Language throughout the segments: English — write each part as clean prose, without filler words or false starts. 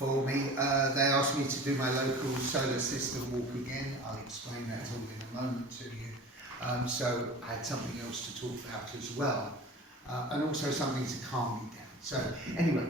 for me. They asked me to do my local solar system walk again. I'll explain that all in a moment to you. So I had something else to talk about as well, and also something to calm me down. So anyway,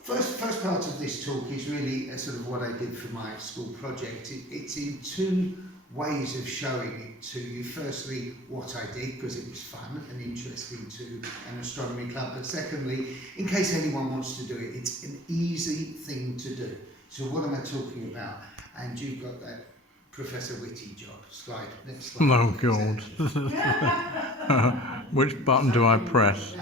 first part of this talk is really sort of what I did for my school project. It's in two ways of showing it to you. Firstly, what I did, because it was fun and interesting to an astronomy club, but secondly, in case anyone wants to do it, it's an easy thing to do. So what am I talking about? And you've got that Professor Whitty job. Slide, next slide. Oh God. Which button do I press?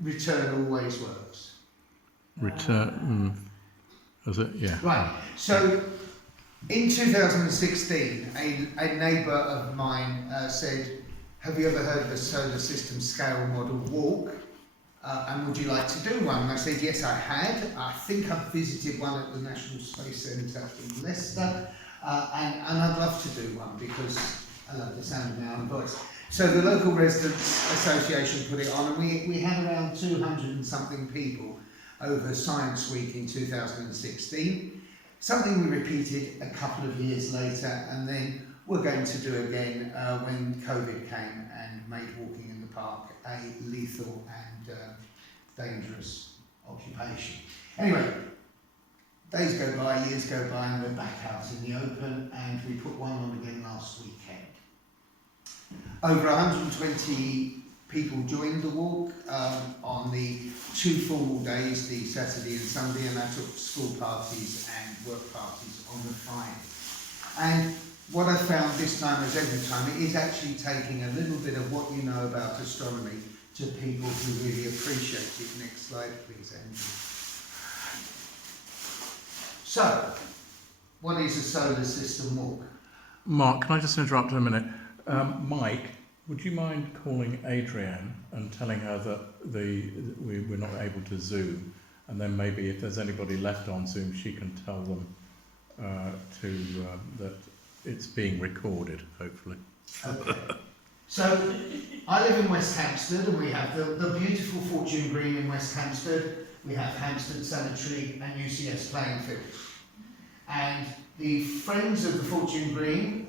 Return always works. Return, is it? Yeah. Right, so in 2016, a neighbour of mine said, have you ever heard of a solar system scale model walk? And would you like to do one? And I said, yes, I had. I think I've visited one at the National Space Centre in Leicester, and I'd love to do one because I love the sound of my own voice. So the local residents association put it on, and we had around 200 and something people over Science Week in 2016. Something we repeated a couple of years later, and then we're going to do again when COVID came and made walking in the park a lethal and dangerous occupation. Anyway, days go by, years go by, and we're back out in the open, and we put one on again last weekend. Over 120 people joined the walk on the two formal days, the Saturday and Sunday, and I took school parties and work parties on the Friday. And what I found this time, as every time, it is actually taking a little bit of what you know about astronomy to people who really appreciate it. Next slide, please, Andrew. So, what is a solar system walk? Mark, can I just interrupt a minute? Mike, would you mind calling Adrienne and telling her that we're not able to Zoom, and then maybe if there's anybody left on Zoom, she can tell them that it's being recorded, hopefully. Okay. So, I live in West Hampstead, and we have the beautiful Fortune Green in West Hampstead. We have Hampstead Cemetery and UCS playing field. And the Friends of the Fortune Green,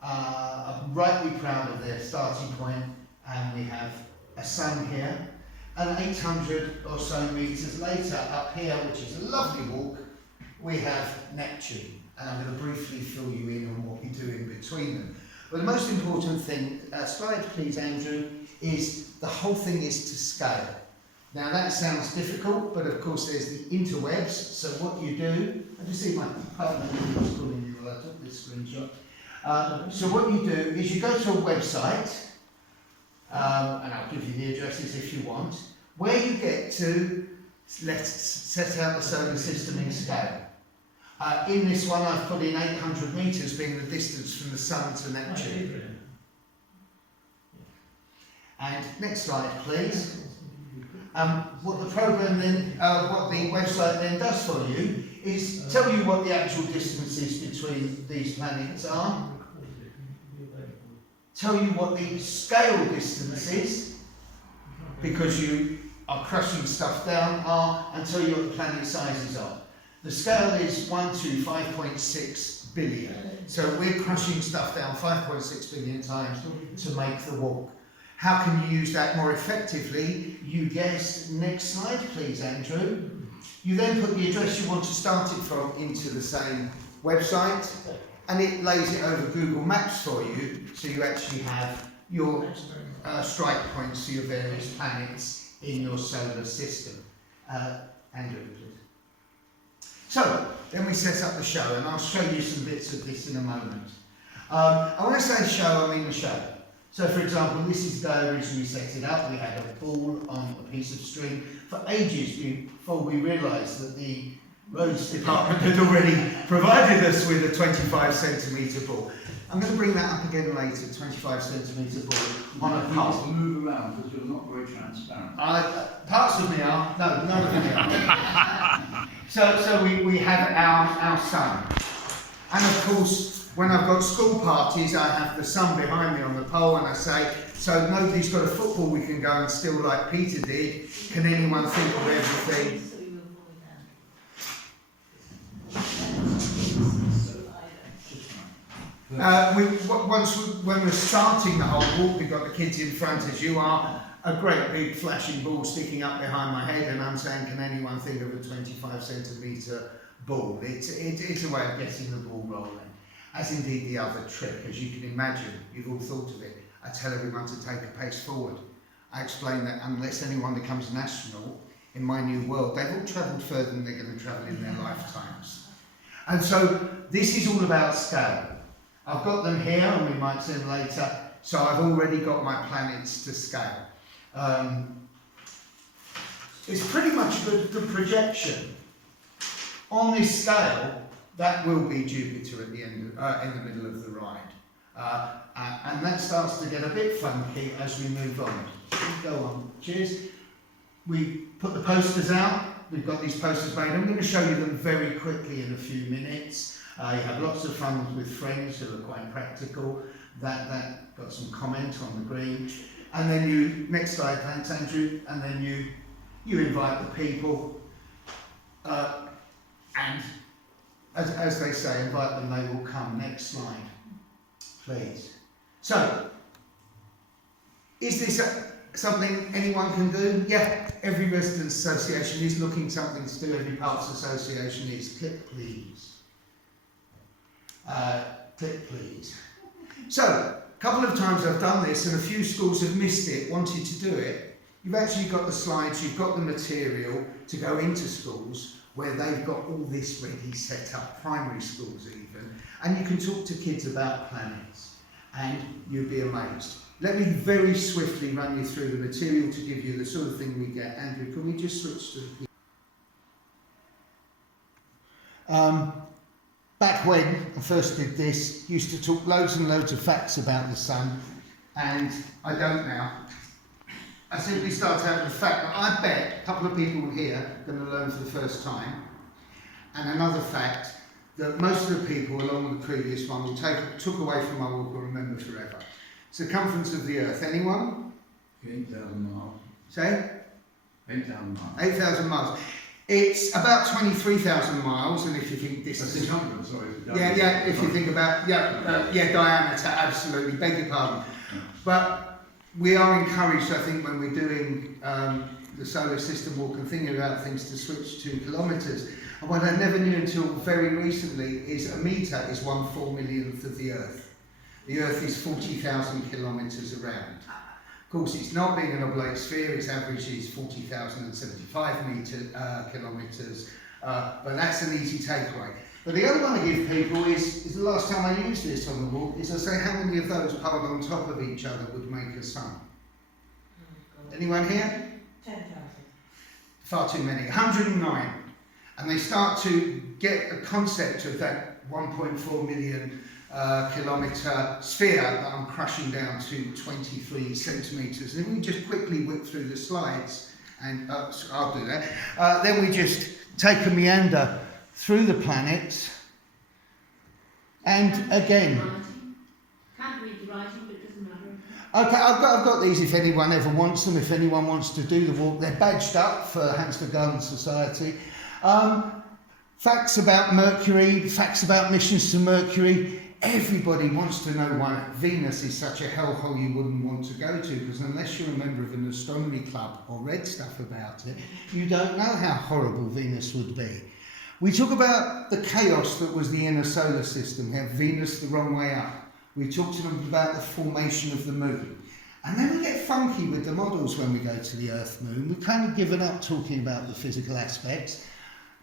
are rightly proud of their starting point, and we have a sun here, and 800 or so metres later up here, which is a lovely walk, we have Neptune, and I'm going to briefly fill you in on what we do in between them. But the most important thing, slide please Andrew, is the whole thing is to scale. Now that sounds difficult, but of course there's the interwebs, so what you do, I just see my partner was calling me while I took this screenshot. So what you do is you go to a website, and I'll give you the addresses if you want, where you get to, let's set out the solar system in scale. In this one I've put in 800 metres being the distance from the Sun to Neptune. And next slide please. What the program then, what the website then does for you is tell you what the actual distances between these planets are, tell you what the scale distance is, because you are crushing stuff down, and tell you what the planet sizes are. The scale is 1 to 5.6 billion, so we're crushing stuff down 5.6 billion times to make the walk. How can you use that more effectively? You guessed. Next slide, please, Andrew. You then put the address you want to start it from into the same website, and it lays it over Google Maps for you, so you actually have your strike points for your various planets in your solar system. Andrew, please. So, then we set up the show, and I'll show you some bits of this in a moment. When I say show, I mean the show. So for example, this is the day I originally set it up. We had a ball on a piece of string for ages before we realised that the roads department had already provided us with a 25 centimetre ball. I'm going to bring that up again later, 25 centimetre ball on a pole. Move around because you're not very transparent. Parts of me are, no, none of me are. So we have our sun. And of course, when I've got school parties, I have the sun behind me on the pole, and I say, So nobody's got a football we can go and steal like Peter did. Can anyone think of everything? When we're starting the whole walk, we've got the kids in front as you are, a great big flashing ball sticking up behind my head, and I'm saying, can anyone think of a 25 centimetre ball? It's a way of getting the ball rolling. As indeed the other trick, as you can imagine, you've all thought of it. I tell everyone to take a pace forward. I explain that unless anyone becomes an astronaut in my new world, they've all travelled further than they're going to travel in their lifetimes. And so this is all about scale. I've got them here, and we might see them later, so I've already got my planets to scale. It's pretty much the projection. On this scale, that will be Jupiter at the end, in the middle of the ride. And that starts to get a bit funky as we move on. Go on, cheers. We put the posters out. We've got these posters made. I'm going to show you them very quickly in a few minutes. You have lots of fun with friends who are quite practical. That got some comment on the green. And then you, next slide, thanks Andrew, and then you invite the people. And as they say, invite them, they will come. Next slide, please. So, is this something anyone can do? Yeah, every residents association is looking something to do, every parts association is. Click please. Click please. So, a couple of times I've done this and a few schools have missed it, wanted to do it. You've actually got the slides, you've got the material to go into schools where they've got all this ready set up, primary schools even, and you can talk to kids about planets, and you'll be amazed. Let me very swiftly run you through the material to give you the sort of thing we get. Andrew, can we just switch to the... Back when I first did this, used to talk loads and loads of facts about the sun, and I don't now. I simply start out with the fact that I bet a couple of people here are going to learn for the first time, and another fact that most of the people along with the previous one will took away from my walk will remember forever. Circumference of the Earth, anyone? 8,000 miles. Say? 8,000 miles. 8,000 miles. It's about 23,000 miles, and if you think this That's is... circumference, sorry. Yeah, if you think about, diameter, absolutely, beg your pardon. But we are encouraged, I think, when we're doing the solar system walk and thinking about things to switch to kilometres. And what I never knew until very recently is a metre is 1/4,000,000th of the Earth. The Earth is 40,000 kilometres around. Of course, it's not being an oblate sphere, its average is 40,075 kilometres, but that's an easy takeaway. But the other one I give people is the last time I used this on the walk, is I say how many of those piled on top of each other would make a sun? Anyone here? 10,000. Far too many. 109. And they start to get a concept of that 1.4 million kilometre sphere that I'm crushing down to 23 centimetres. And if we just quickly whip through the slides, and I'll do that, then we just take a meander through the planets, and again... Can't read the writing, but it doesn't matter. Okay, I've got these if anyone ever wants them, if anyone wants to do the walk. They're badged up for Hansford Garden Society. Facts about Mercury, facts about missions to Mercury. Everybody wants to know why Venus is such a hellhole you wouldn't want to go to, because unless you're a member of an astronomy club or read stuff about it, you don't know how horrible Venus would be. We talk about the chaos that was the inner solar system, how Venus the wrong way up. We talk to them about the formation of the moon. And then we get funky with the models when we go to the Earth Moon. We've kind of given up talking about the physical aspects.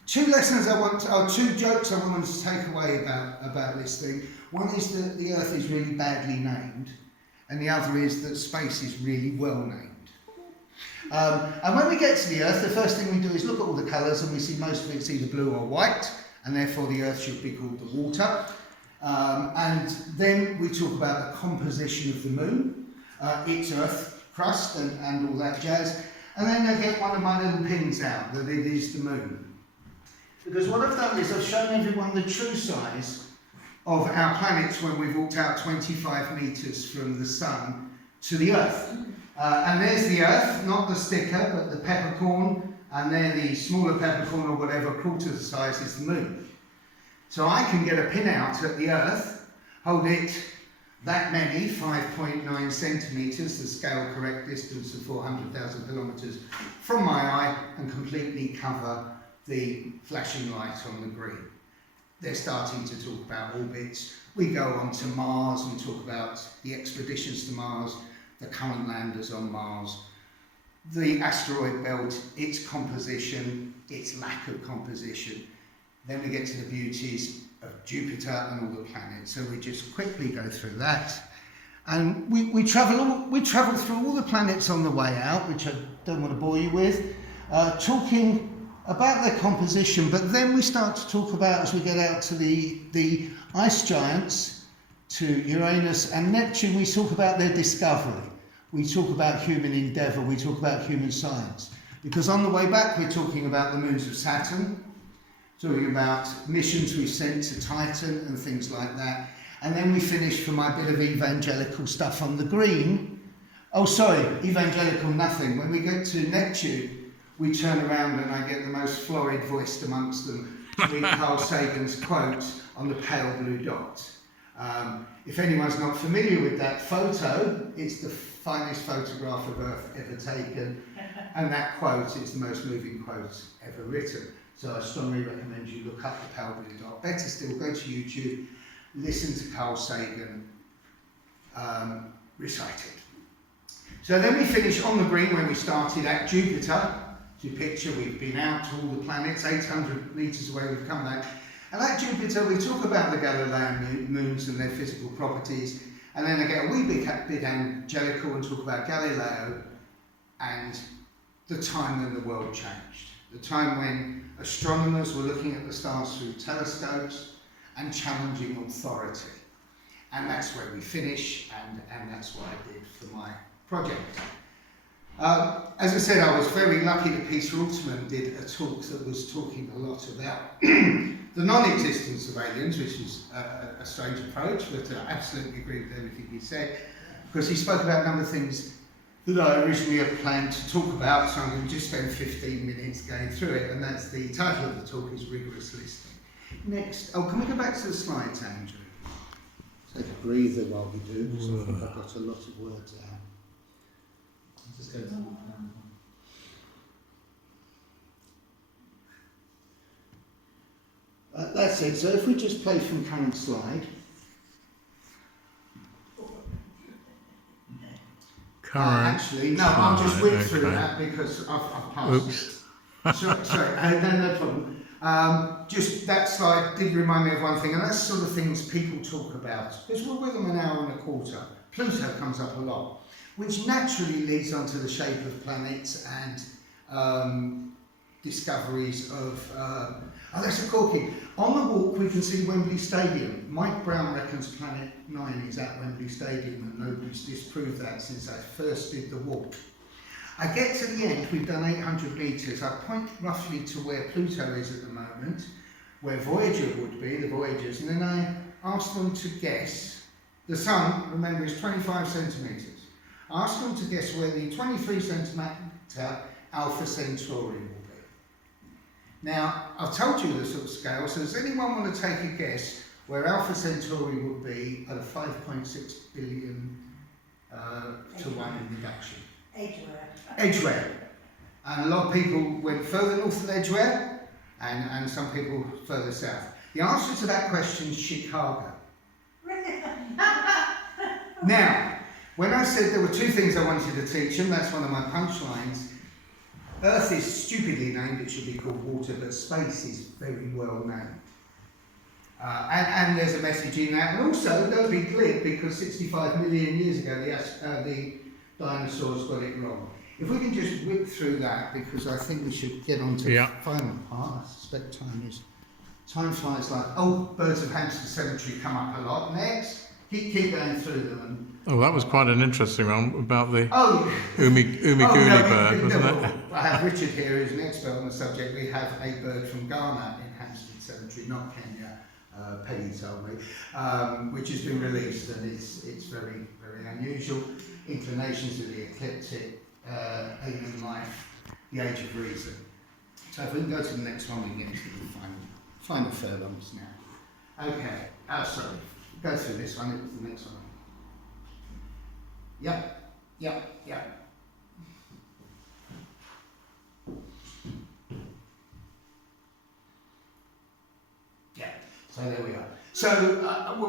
Two jokes I wanted to take away about this thing. One is that the Earth is really badly named, and the other is that space is really well named. And when we get to the Earth, the first thing we do is look at all the colours, and we see most of it's either blue or white, and therefore the Earth should be called the water. And then we talk about the composition of the moon, its Earth crust and all that jazz. And then I get one of my little pins out, that it is the moon. Because what I've done is I've shown everyone the true size of our planets when we've walked out 25 metres from the sun to the Earth. And there's the Earth, not the sticker, but the peppercorn, and then the smaller peppercorn or whatever, quarter the size, is the Moon. So I can get a pin out at the Earth, hold it that many, 5.9 centimetres, the scale correct distance of 400,000 kilometres, from my eye, and completely cover the flashing light on the green. They're starting to talk about orbits. We go on to Mars and talk about the expeditions to Mars, the current landers on Mars, the asteroid belt, its composition, its lack of composition. Then we get to the beauties of Jupiter and all the planets. So we just quickly go through that. And we travel through all the planets on the way out, which I don't want to bore you with, talking about their composition, but then we start to talk about, as we get out to the ice giants, to Uranus and Neptune, we talk about their discovery. We talk about human endeavour, we talk about human science. Because on the way back we're talking about the moons of Saturn, talking about missions we've sent to Titan and things like that. And then we finish for my bit of evangelical stuff on the green. Oh sorry, evangelical nothing. When we get to Neptune, we turn around and I get the most florid voiced amongst them to read Carl Sagan's quote on the pale blue dot. If anyone's not familiar with that photo, it's the finest photograph of Earth ever taken, and that quote is the most moving quote ever written. So I strongly recommend you look up the pale blue dot. Better still, go to YouTube, listen to Carl Sagan recite it. So then we finish on the green where we started at Jupiter. To picture, we've been out to all the planets, 800 metres away, we've come back. And at Jupiter, we talk about the Galilean moons and their physical properties, and then I get a wee bit angelical and talk about Galileo and the time when the world changed. The time when astronomers were looking at the stars through telescopes and challenging authority. And that's where we finish, and that's what I did for my project. As I said, I was very lucky that Peter Altman did a talk that was talking a lot about the non-existence of aliens, which is a strange approach, but I absolutely agree with everything he said, because he spoke about a number of things that I originally had planned to talk about, so I'm going to just spend 15 minutes going through it, and that's the title of the talk is Rigorous Listening. Next, can we go back to the slides, Andrew? Take a breather while we do, because I think I've got a lot of words out. Just go to the plan. That's it. So if we just play from current slide. Actually, no, I'll just whip through that because I've passed it. Sorry, no problem. Just that slide did remind me of one thing, and that's sort of things people talk about. Because we're with them an hour and a quarter. Pluto comes up a lot, which naturally leads on to the shape of planets and discoveries of... that's a corky. On the walk we can see Wembley Stadium. Mike Brown reckons Planet 9 is at Wembley Stadium, and nobody's disproved that since I first did the walk. I get to the end, we've done 800 metres. I point roughly to where Pluto is at the moment, where Voyager would be, the Voyagers, and then I ask them to guess. The Sun, remember, is 25 centimetres. I asked them to guess where the 23 centimetre Alpha Centauri will be. Now, I've told you the sort of scale, so does anyone want to take a guess where Alpha Centauri would be at a 5.6 billion to 1 reduction? Edgware. And a lot of people went further north than Edgware, and some people further south. The answer to that question is Chicago. Now, when I said there were two things I wanted to teach them, that's one of my punchlines. Earth is stupidly named, it should be called water, but space is very well named. And there's a message in that. And also, don't be glib, because 65 million years ago, the dinosaurs got it wrong. If we can just whip through that, because I think we should get on to the final part. I suspect time flies like, birds of Hampstead Cemetery come up a lot. Next. Keep going through them. That was quite an interesting one about the Umiguli bird, wasn't it? I have Richard here, who's an expert on the subject. We have a bird from Ghana in Hampstead Cemetery, not Kenya. Peggy told me, which has been released, and it's very, very unusual. inclinations of the ecliptic, alien life, the age of reason. So if we can go to the next one, we can get into the final furlongs now. Okay, sorry, go through this one, it was the next one. Yep. Yeah. So there we are. So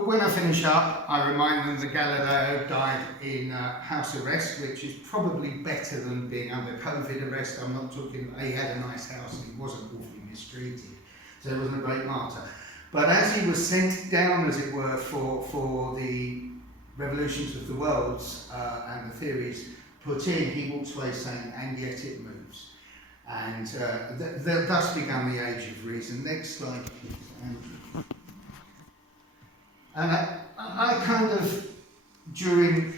when I finish up, I remind them that Galileo died in house arrest, which is probably better than being under COVID arrest. I'm not talking, he had a nice house and he wasn't awfully mistreated. So he wasn't a great martyr. But as he was sent down, as it were, for the revolutions of the worlds and the theories put in, he walks away saying, and yet it moves. And thus began the age of reason. Next slide, please, Andrew. And I kind of, during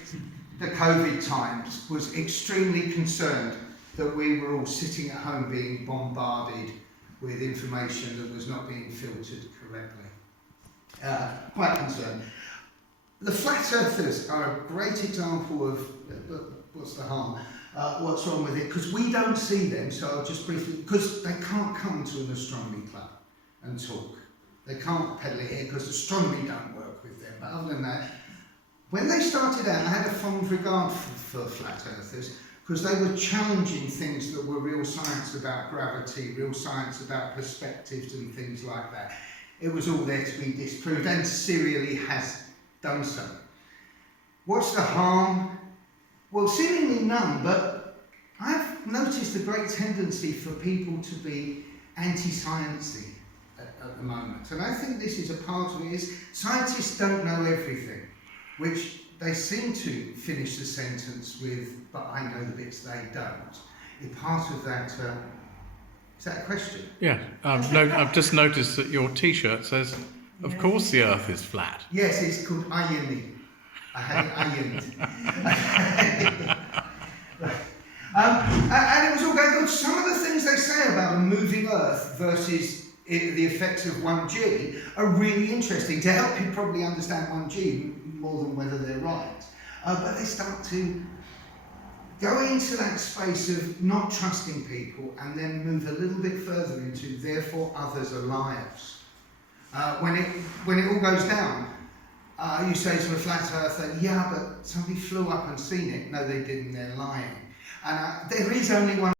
the COVID times, was extremely concerned that we were all sitting at home being bombarded with information that was not being filtered correctly. Quite concerned. The flat earthers are a great example of what's the harm, what's wrong with it, because we don't see them, so I'll just briefly, because they can't come to an astronomy club and talk. They can't peddle it here because astronomy don't work with them. But other than that, when they started out, I had a fond regard for flat earthers because they were challenging things that were real science about gravity, real science about perspectives and things like that. It was all there to be disproved and serially has done so. What's the harm? Well, seemingly none, but I've noticed a great tendency for people to be anti-sciencey at the moment, and I think this is a part of it. Is scientists don't know everything, which they seem to finish the sentence with, but I know the bits they don't. Is part of that, is that a question? Yeah, I've just noticed that your T-shirt says, of course the Earth is flat. Yes, it's called irony. I had it ironed. And it was all going good. Some of the things they say about a moving Earth versus the effects of 1G are really interesting to help you probably understand 1G more than whether they're right. But they start to go into that space of not trusting people and then move a little bit further into therefore others are liars. When it all goes down, you say to a flat earther, yeah, but somebody flew up and seen it. No, they didn't, they're lying. And there is only one